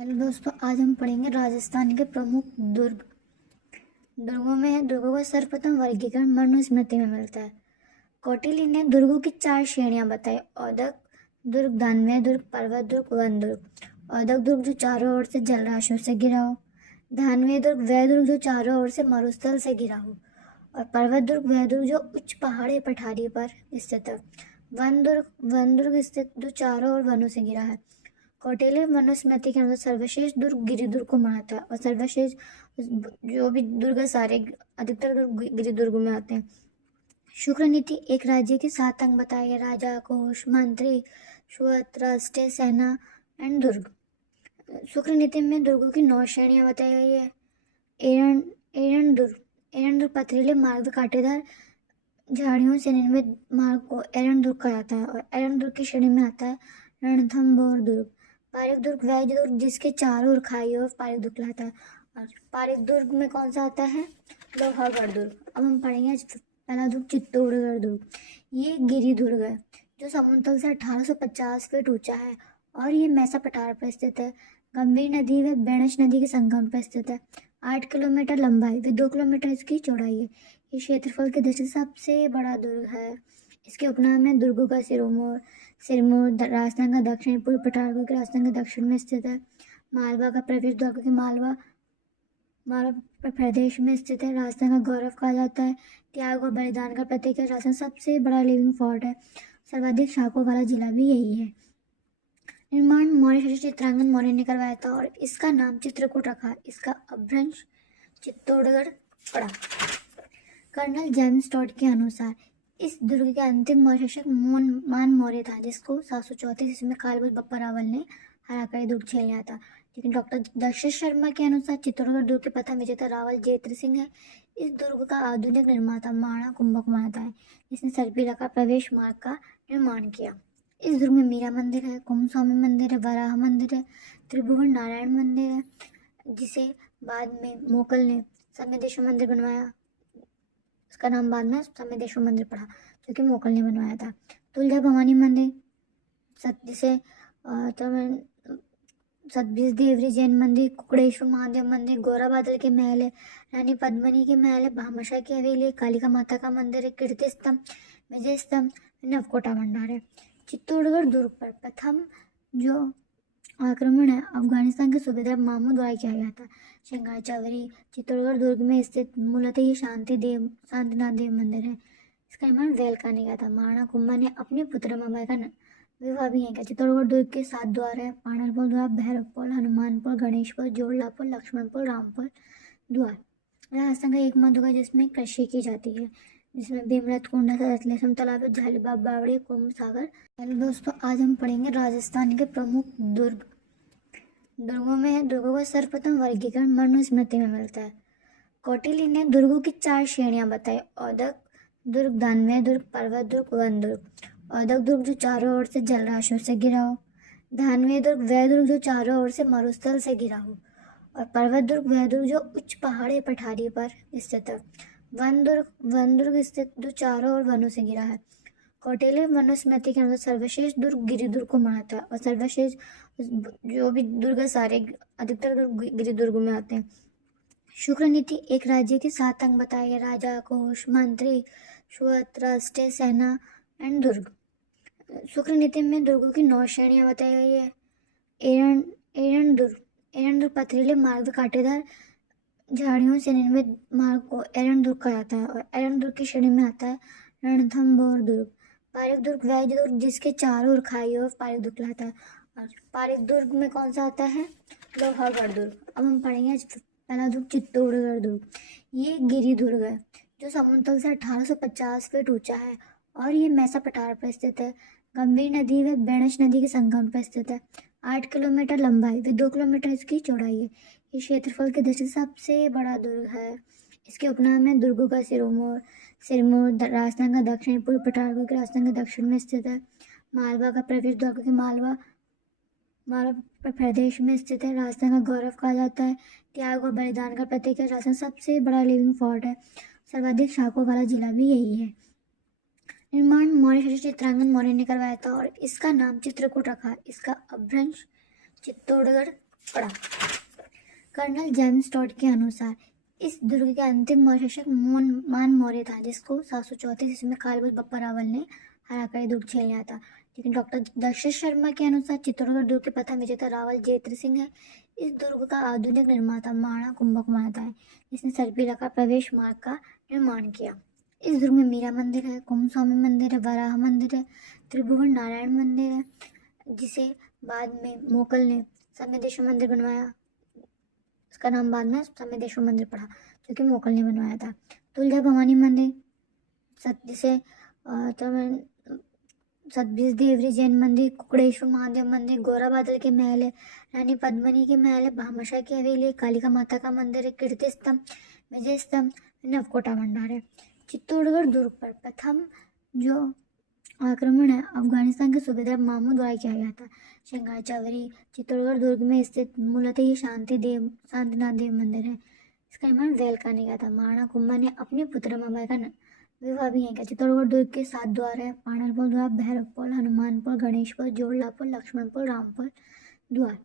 Hello दोस्तों, आज हम पढ़ेंगे राजस्थान के प्रमुख दुर्ग। दुर्गों का सर्वप्रथम वर्गीकरण मनुस्मृति में मिलता है। कौटिल्य ने दुर्गों की 4 श्रेणियां बताई: औदक दुर्ग, दानवीय दुर्ग, पर्वत दुर्ग, वन दुर्ग। औदक दुर्ग जो चारों ओर से जलराशियों से घिरा हो। दानवीय दुर्ग वह दुर्ग जो चारों ओर से मरुस्थल से घिरा हो। और पर्वत दुर्ग वह दुर्ग जो उच्च पहाड़ी पठारी पर स्थित है। वन दुर्ग स्थित जो चारों ओर वनों से घिरा है। कौटिल्य मनुस्मृति के अनुसार सर्वश्रेष्ठ दुर्ग गिरि दुर्ग को माना था। और सर्वश्रेष्ठ जो भी दुर्ग है, सारे अधिकतर दुर्ग गिरि दुर्ग में आते हैं। शुक्र नीति एक राज्य के 7 अंग बताए गए: राजा, कोष, मंत्री, श्वत, राष्ट्रीय सेना एंड दुर्ग। शुक्र नीति में दुर्गों की 9 श्रेणियां बताई गई है। एरण दुर्ग पथरीले मार्ग, कांटेदार झाड़ियों से निर्मित मार्ग को एरण दुर्ग कहा जाता है। और एरण दुर्ग की श्रेणी में आता है रणथंभौर दुर्ग। पारीक दुर्ग वह दुर्ग जिसके चारों ओर खाई और पारीक दुर्ग कहलाता है। और पारीक दुर्ग में कौन सा आता है? लोहागढ़ दुर्ग। अब हम पढ़ेंगे पहला दुर्ग चित्तौड़गढ़ दुर्ग। ये गिरि दुर्ग है जो समुद्र से 1850 फीट ऊंचा है और ये मैसा पठार पर स्थित है। गंभीर नदी व बेणश नदी के संगम पर स्थित है। 8 किलोमीटर लंबाई व 2 किलोमीटर इसकी चौड़ाई है। ये क्षेत्रफल की दृष्टि से सबसे बड़ा दुर्ग है। इसके उपनाम है दुर्गों का सिरमौर राजस्थान का दक्षिणी पूर्व पठारगढ़ के राजस्थान के दक्षिण में स्थित है। मालवा का प्रवेश द्वार, क्योंकि मालवा प्रदेश में स्थित है। राजस्थान का गौरव कहा जाता है। त्याग और बलिदान का प्रतीक है। राजस्थान सबसे बड़ा लिविंग फोर्ट है। सर्वाधिक शाखों वाला जिला भी यही है। निर्माण मौर्य शासक चित्रांगन मौर्य ने करवाया था और इसका नाम चित्रकूट रखा। इसका अपभ्रंश चित्तौड़गढ़ पड़ा। कर्नल जेम्स टॉड के अनुसार इस दुर्ग के अंतिम मौर्य शासक मान मौर्य था, जिसको 734 ईस्वी में कालभूत बप्पा रावल ने हराकर दुर्ग छीन लिया था। लेकिन डॉक्टर दशरथ शर्मा के अनुसार चित्तौड़गढ़ दुर्ग के प्रथम विजेता रावल जेत्र सिंह है। इस दुर्ग का आधुनिक निर्माता माणा कुंभक मानता है, जिसने सरपीला का प्रवेश मार्ग का निर्माण किया। इस दुर्ग में मीरा मंदिर है, कुंभस्वामी मंदिर है, वराह मंदिर है, त्रिभुवन नारायण मंदिर है, जिसे बाद में मोकल ने सम्मेदेश्वर मंदिर बनवाया। उसका नाम बाद में सम्मेदेश्वर मंदिर पड़ा, जो कि मोकल ने बनवाया था। तुलजा भवानी मंदिर, जिसे सतबीज देवरी जैन मंदिर, कुकड़ेश्वर महादेव मंदिर, गोरा बादल के महल है, रानी पद्मनी के महल है, भामाशाह की हवेली है, कालिका माता का मंदिर है, कीर्ति स्तंभ, विजय स्तंभ, नवकोटा भंडार है। चित्तौड़गढ़ दुर्ग पर प्रथम जो आक्रमण है अफगानिस्तान के सूबेदार मामूद द्वारा किया गया था। शंघाई चावरी चित्तौड़गढ़ दुर्ग में स्थित मूलतः ये शांतिनाथ देव मंदिर है। इसका निर्माण वेलका ने किया था। महाराणा कुंभा ने अपने पुत्र मबाई का विवाह भी यहीं किया। चित्तौड़गढ़ दुर्ग के 7 द्वार है: पाणरपुर द्वार, भैरवपुर, हनुमानपुर, गणेशपुर, जोड़लापुर, लक्ष्मणपुर, रामपुर द्वार। राजस्थान का एकमात्र दुर्ग जिसमें कृषि की जाती है, जिसमें भीमरथ कुंड, रतलेश्वर तालाब, झालीबाग बावड़ी, कुंभ सागर। हेलो दोस्तों, आज हम पढ़ेंगे राजस्थान के प्रमुख दुर्ग। दुर्गों का सर्वप्रथम वर्गीकरण मनुस्मृति में मिलता है। कौटिल्य ने दुर्गों की 4 श्रेणियां बताई: औदक दुर्ग, दानवीय दुर्ग, पर्वत दुर्ग, वन दुर्ग। औदक दुर्ग जो चारों ओर से जलराशियों से घिरा हो। दानवीय दुर्ग वह दुर्ग जो चारों ओर से मरुस्थल से घिरा हो। और पर्वत दुर्ग वह दुर्ग जो उच्च पहाड़ी पठारी पर स्थित है। वन दुर्ग स्थित जो चारों ओर वनों से घिरा है। कौटिल्य मनुस्मृति के अनुसार सर्वश्रेष्ठ दुर्ग गिरि दुर्ग को माना था। और सर्वश्रेष्ठ जो भी दुर्ग है, सारे अधिकतर दुर्ग गिरि दुर्ग में आते हैं। शुक्र नीति एक राज्य के 7 अंग बताए गए: राजा, कोष, मंत्री, श्वत, राष्ट्रीय सेना एंड दुर्ग। शुक्र नीति में दुर्गों की 9 श्रेणियां बताई गई है। एरण दुर्ग पथरीले मार्ग, कांटेदार झाड़ियों से निर्मित मार्ग को एरण दुर्ग कहा जाता है। और एरण दुर्ग की श्रेणी में आता है रणथंभौर दुर्ग। पारीक दुर्ग वह दुर्ग जिसके चारों ओर खाई और पारीक दुर्ग कहलाता है। और पारीक दुर्ग में कौन सा आता है? लोहागढ़ दुर्ग। अब हम पढ़ेंगे पहला दुर्ग चित्तौड़गढ़ दुर्ग। ये गिरि दुर्ग है जो समुद्र से 1850 फीट ऊंचा है और ये मैसा पठार पर स्थित है। गंभीर नदी व बेणश नदी के संगम पर स्थित है। 8 किलोमीटर लंबाई व 2 किलोमीटर इसकी चौड़ाई है। ये क्षेत्रफल की दृष्टि से सबसे बड़ा दुर्ग है। इसके उपनाम है दुर्गों का सिरमौर राजस्थान का दक्षिणी पूर्व पठारगढ़ के राजस्थान के दक्षिण में स्थित है। मालवा का प्रवेश द्वार, क्योंकि मालवा प्रदेश में स्थित है। राजस्थान का गौरव कहा जाता है। त्याग और बलिदान का प्रतीक है। राजस्थान सबसे बड़ा लिविंग फोर्ट है। सर्वाधिक शाखों वाला जिला भी यही है। निर्माण मौर्य शासक चित्रांगन मौर्य ने करवाया था और इसका नाम चित्रकूट रखा। इसका अपभ्रंश चित्तौड़गढ़ पढ़ा। कर्नल जेम्स टॉड के अनुसार इस दुर्ग के अंतिम शासक मान मौर्य था, जिसको 734 ईस्वी में कालभूत बप्पा रावल ने हराकर दुर्ग छीन लिया था। लेकिन डॉक्टर दशरथ शर्मा के अनुसार चित्तौड़गढ़ दुर्ग के प्रथम विजेता रावल जयत्र सिंह है। इस दुर्ग का आधुनिक निर्माता महाराणा कुंभक मानता है, जिसने सरपीला का प्रवेश मार्ग का निर्माण किया। इस दुर्ग में मीरा मंदिर है, कुंभस्वामी मंदिर है, वराह मंदिर है, त्रिभुवन नारायण मंदिर है, जिसे बाद में मोकल ने सम्मेदेश्वर मंदिर बनवाया। इसका नाम बाद में सम्मेदेश्वर मंदिर पड़ा, जो कि मोकल ने बनवाया था। तुलजा भवानी मंदिर, जिसे सतबीज देवरी जैन मंदिर, कुकड़ेश्वर महादेव मंदिर, गोरा बादल के महल है, रानी पद्मनी के महल है, भामाशाह की हवेली, कालिका माता का मंदिर है, कीर्ति स्तंभ, विजय स्तंभ, नवकोटा भंडार है। चित्तौड़गढ़ दुर्ग पर प्रथम जो आक्रमण है अफगानिस्तान के सूबेदार महमूद द्वारा किया गया था। शंघाई चौवरी चित्तौड़गढ़ दुर्ग में स्थित मूलतः ही शांतिनाथ देव मंदिर है। इसका निर्माण वेलका ने किया था। महाराणा कुंभा ने अपने पुत्र मबाई का विवाह भी यहीं किया। चित्तौड़गढ़ दुर्ग के 7 द्वार है: पाणरपुर द्वार, भैरवपुर, हनुमानपुर, गणेशपुर, जोड़लापुर, लक्ष्मणपुर, रामपुर द्वार।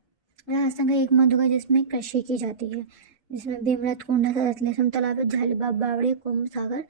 राजस्थान का एकमात्र दुर्ग जिसमें कृषि की जाती है, जिसमें भीमरथ कुंड, रतलेश्वर तालाब, झालीबाग बावड़ी, कुंभ सागर